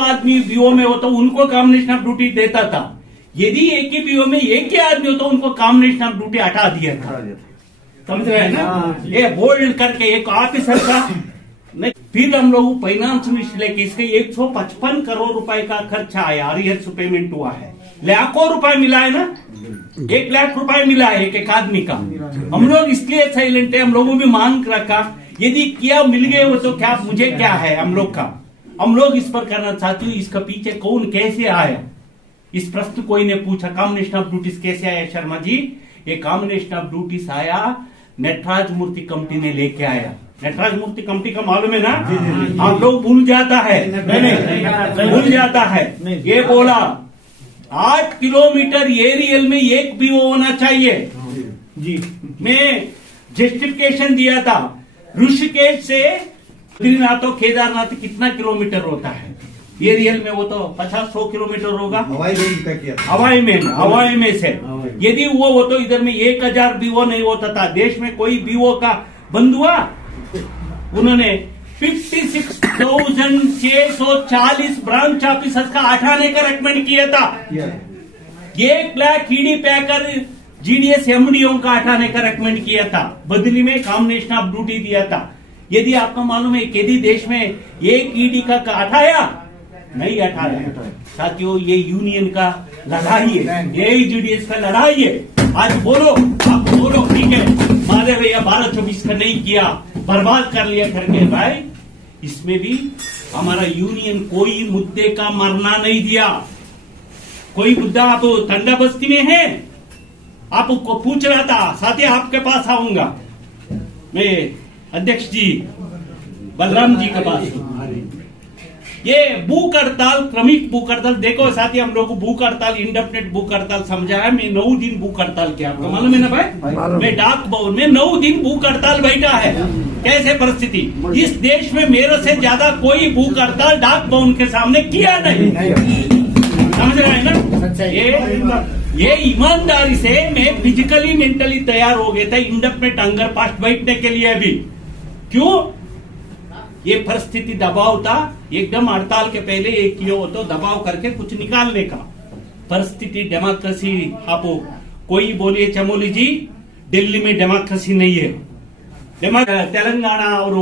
आदमी बीओ में हो तो उनको कॉम्बिनेशन ऑफ ड्यूटी देता था। यदि एक ही बीओ में एक ही आदमी हो तो उनको कॉम्बिनेशन ऑफ ड्यूटी हटा दिया था। समझ रहे हैं ना? ये बोल्ड करके एक ऑफिसर का नहीं। फिर हम लोग फाइनेंस मिनिस्टर लेके इसके 155 करोड़ रुपए का खर्चा आया, आरईएस पेमेंट हुआ है, लाखों रुपए मिला है ना, 1 लाख रुपए मिला है एक आदमी का। हम लोग इसलिए साइलेंट है, हम लोगों भी मांग रखा यदि किया मिल गए वो तो क्या मुझे क्या है हम लोग का। हम लोग इस पर करना चाहते हैं, इसका पीछे कौन कैसे आया, इस प्रश्न कोई ने पूछा। कॉम्बिनेशन ऑफ ड्यूटीज कैसे आया शर्मा जी? ये कॉम्बिनेशन ऑफ ड्यूटीज आया नटराज मूर्ति कंपनी ने लेके आया। नटराज मूर्ति कंपनी का मालूम है ना? आप लोग भूल जाता है, नहीं भूल जाता है। ये बोला 8 किलोमीटर एरियल में एक भी वो होना चाहिए जी। मैं जस्टिफिकेशन दिया था, ऋषिकेश से बद्रीनाथ और केदारनाथ कितना किलोमीटर होता है एरियल में? वो तो 50-100 किलोमीटर होगा। हवाई में से यदि वो हो तो इधर में 1000 बीओ नहीं होता था। देश में कोई बीओ का बंद हुआ? उन्होंने 56,640 ब्रांच ऑफिसर्स का हटाने का रेकमेंड किया था। 1 लाख ईडी पैकर जीडीएस एमडीओ का हटाने का रेकमेंड किया था। बदली में कॉम्बिनेशन ऑफ ड्यूटी दिया था। यदि आपको मालूम है यदि देश में एक ईडी का हटाया नहीं हटाया साथियों, ये यूनियन का लड़ाई है, यही जीडीएस का लड़ाई है। आज बोलो, आप बोलो ठीक है मारे भैया 12-24 का नहीं किया, बर्बाद कर लिया करके। भाई इसमें भी हमारा यूनियन कोई मुद्दे का मरना नहीं दिया। कोई मुद्दा आप ठंडा बस्ती में है, आपको पूछ रहा था साथी, आपके पास आऊंगा मैं अध्यक्ष जी बलराम जी के पास। ये भूख हड़ताल, क्रमिक भूख हड़ताल, देखो साथी हम लोग भूख हड़ताल इंडेफिनिट भूख हड़ताल समझा है। मैं 9 दिन भूख हड़ताल किया, आपको मालूम है ना भाई? मैं डाक भवन में 9 दिन भूख हड़ताल बैठा है। कैसे परिस्थिति? इस देश में मेरे से ज्यादा कोई भूख हड़ताल डाक भवन के सामने किया नहीं। समझ रहे हैं ना? ये ईमानदारी से मैं फिजिकली मेंटली तैयार हो गया था इंडेफिनिट हंगर फास्ट बैठने के लिए भी। क्यों? ये परिस्थिति दबाव था, एकदम हड़ताल के पहले एक किया हो तो दबाव करके कुछ निकालने का परिस्थिति। डेमोक्रेसी आप कोई बोलिए चमोली जी, दिल्ली में डेमोक्रेसी नहीं है। तेलंगाना और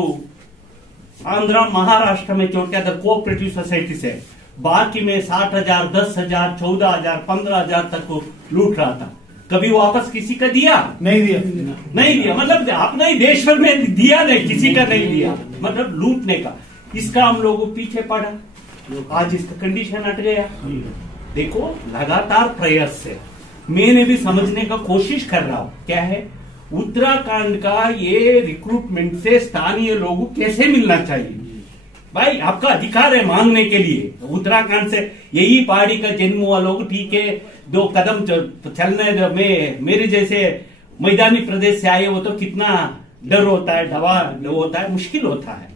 आंध्र महाराष्ट्र में छोटे कोऑपरेटिव सोसाइटी से, बाकी में 60,000, 10,000, 14,000, 15,000 तक को लूट रहा था। कभी वापस किसी का दिया? नहीं दिया। मतलब अपने ही देश भर में दिया नहीं, किसी का नहीं दिया, मतलब लूटने का। इसका हम लोगों पीछे पड़ा, आज इसका कंडीशन हट गया। देखो लगातार प्रयास से मैंने भी समझने का कोशिश कर रहा हूं क्या है उत्तराखंड का ये रिक्रूटमेंट से स्थानीय लोगों कैसे मिलना चाहिए। भाई आपका अधिकार है मांगने के लिए। उत्तराखंड से यही पहाड़ी का जन्म हुआ लोग ठीक है, 2 कदम चलने में मेरे जैसे मैदानी प्रदेश से आए वो तो कितना डर होता है, दवा होता है, मुश्किल होता है,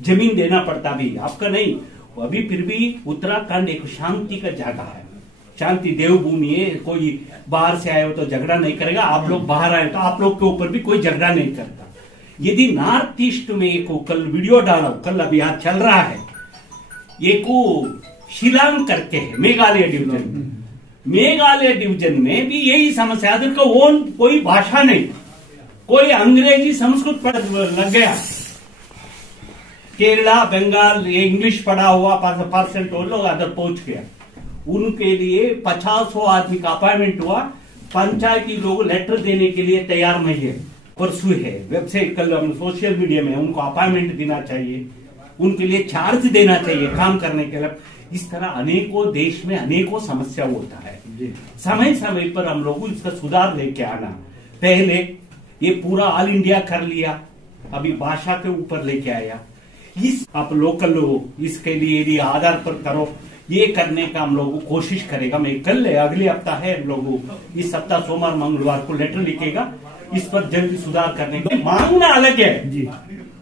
जमीन देना पड़ता भी आपका नहीं। अभी फिर भी उत्तराखंड एक शांति का जगह है, शांति देवभूमि है। कोई बाहर से आए हो तो झगड़ा नहीं करेगा, आप लोग बाहर आए तो आप लोग के ऊपर भी कोई झगड़ा नहीं करता। यदि नॉर्थ ईस्ट में एक कल वीडियो डाला, कल अभी आज चल रहा है, एक शिलांग करके है मेघालय डिवीजन में भी यही समस्या है। का ओन कोई भाषा नहीं, कोई अंग्रेजी संस्कृत पढ़ लग गया, केरला बंगाल इंग्लिश पढ़ा हुआ परसेंट लोग अदर पहुंच गया। उनके लिए 50 आदमी का अपॉइंटमेंट हुआ, पंचायती लोग लेटर देने के लिए तैयार नहीं है, परसों है वेबसाइट कल हम सोशल मीडिया में उनको अपॉइंटमेंट देना चाहिए, उनके लिए चार्ज देना चाहिए काम करने के लिए। इस तरह अनेकों देश में अनेकों समस्या होता है। समय समय पर हम लोग इसका सुधार लेके आना। पहले ये पूरा ऑल इंडिया कर लिया, अभी भाषा के ऊपर लेके आया। इस आप लोकल इसके लिए यदि आधार पर करो, ये करने का हम लोग कोशिश करेगा। मैं कल अगले हफ्ता है हम लोग इस सप्ताह सोमवार मंगलवार को लेटर लिखेगा, इस पर जल्दी सुधार करने का। मांगना अलग है जी,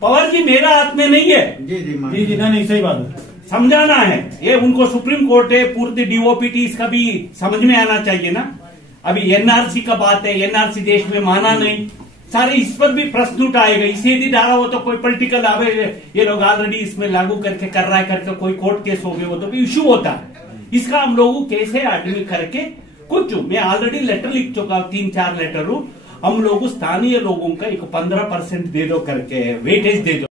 पवार जी मेरा हाथ में नहीं है जी नहीं सही बात है, समझाना है। ये उनको सुप्रीम कोर्ट है, पूर्ति डीओपीटी इसका भी समझ में आना चाहिए ना। अभी एनआरसी का बात है, एनआरसी देश में माना नहीं, सारे इस पर भी प्रश्न उठाएगा। इसे यदि डाला हो तो कोई पॉलिटिकल आवे, ये लोग ऑलरेडी इसमें लागू करके कर रहा है करके कोई कोर्ट केस हो गया, वो तो भी इश्यू होता है। इसका हम लोगों कैसे आदमी करके कुछ, मैं ऑलरेडी लेटर लिख चुका हूं, 3-4 लेटर हूं, हम लोग स्थानीय लोगों का एक 15% दे दो करके वेटेज दे दो।